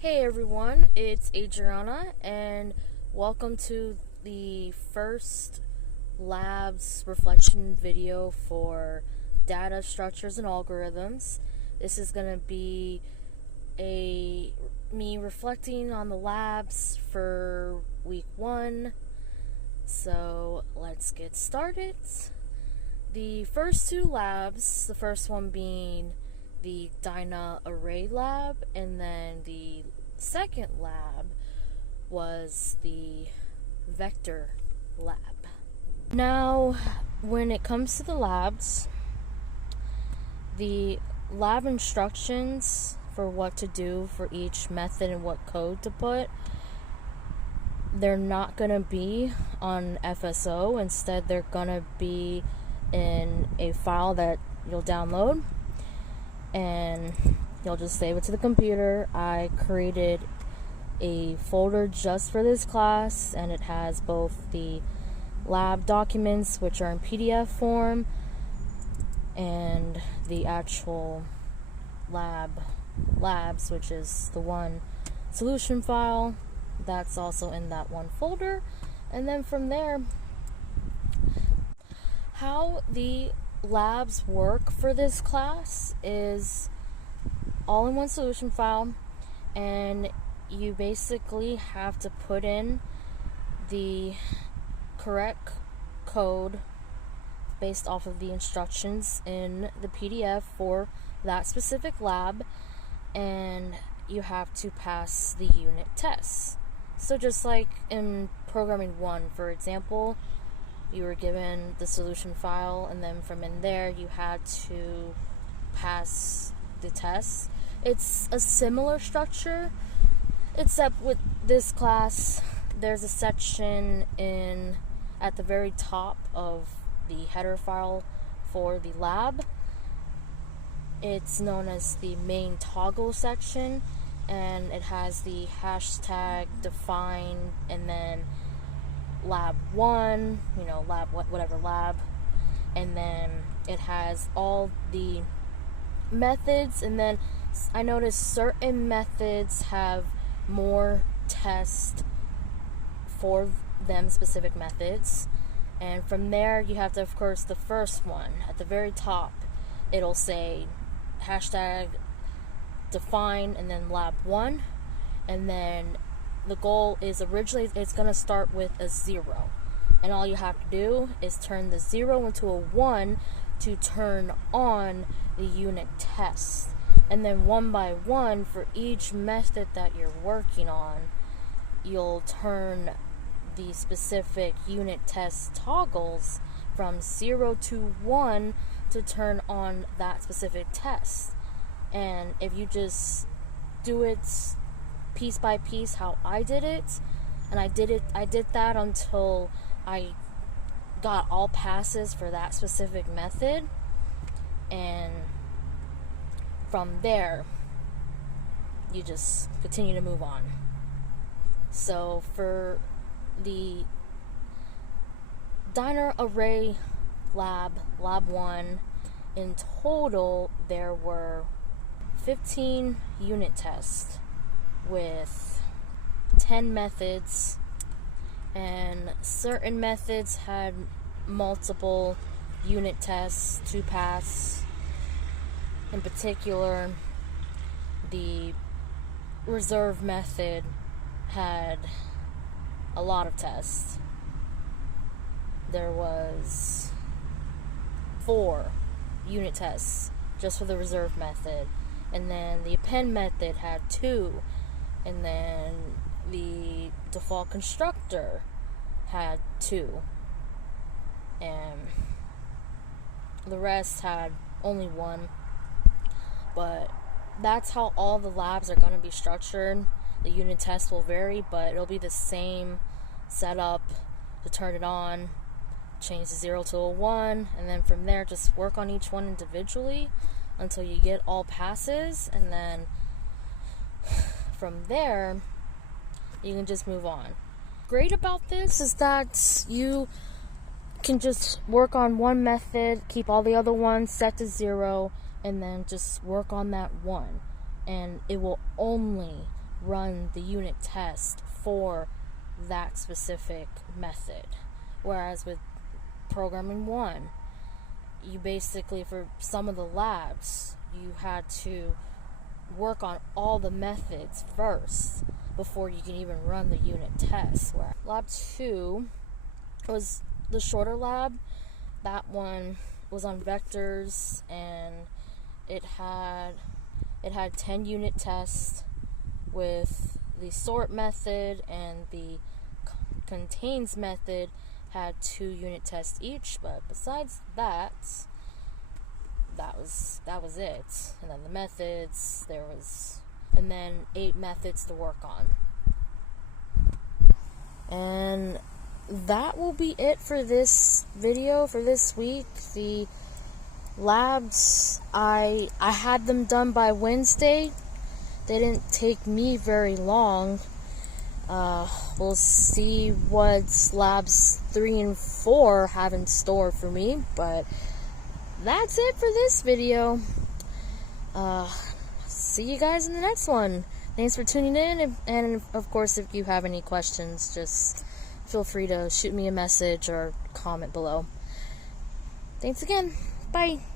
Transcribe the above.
Hey everyone, it's Adriana and welcome to the first labs reflection video for data structures and algorithms. This is going to be me reflecting on the labs for week 1. So let's get started. The first two labs, the first one being the DynArray lab, and then the second lab was the Vector lab. Now, when it comes to the labs, the lab instructions for what to do for each method and what code to put, they're not going to be on FSO. Instead, they're going to be in a file that you'll download and you'll just save it to the computer. I created a folder just for this class, and it has both the lab documents, which are in PDF form, and the actual labs, which is the one solution file that's also in that one folder. And then from there, how the labs work for this class is all in one solution file, and you basically have to put in the correct code based off of the instructions in the PDF for that specific lab, and you have to pass the unit tests. So just like in programming 1, for example, you were given the solution file, and then from in there you had to pass the tests. It's a similar structure, except with this class there's a section at the very top of the header file for the lab. It's known as the main toggle section, and it has the hashtag define and then lab 1, whatever lab, and then it has all the methods. And then I noticed certain methods have more tests for them specific methods, and from there you have to, of course, the first one at the very top, it'll say hashtag define and then lab 1, and then the goal is originally it's going to start with a 0, and all you have to do is turn the 0 into a 1 to turn on the unit test. And then one by one, for each method that you're working on, you'll turn the specific unit test toggles from 0 to 1 to turn on that specific test. And if you just do it piece by piece how I did it, and I did that until I got all passes for that specific method, and from there you just continue to move on. So for the DynArray lab 1, in total there were 15 unit tests with 10 methods, and certain methods had multiple unit tests to pass. In particular, the reserve method had a lot of tests. There was 4 unit tests just for the reserve method, and then the append method had 2, and then the default constructor had 2, and the rest had only 1. But that's how all the labs are going to be structured. The unit tests will vary, but it'll be the same setup to turn it on, change the 0 to a 1, and then from there just work on each one individually until you get all passes, and then from there you can just move on. Great about this is that you can just work on one method, keep all the other ones set to 0, and then just work on that one, and it will only run the unit test for that specific method. Whereas with programming 1, you basically, for some of the labs, you had to work on all the methods first before you can even run the unit test. Where lab 2 was the shorter lab. That one was on vectors, and it had 10 unit tests with the sort method, and the contains method had 2 unit tests each. But besides that was it. And then the methods, and then 8 methods to work on. And that will be it for this video for this week. The labs, I had them done by Wednesday. They didn't take me very long. We'll see what labs 3 and 4 have in store for me, but that's it for this video. See you guys in the next one. Thanks for tuning in, and of course, if you have any questions, just feel free to shoot me a message or comment below. Thanks again. Bye.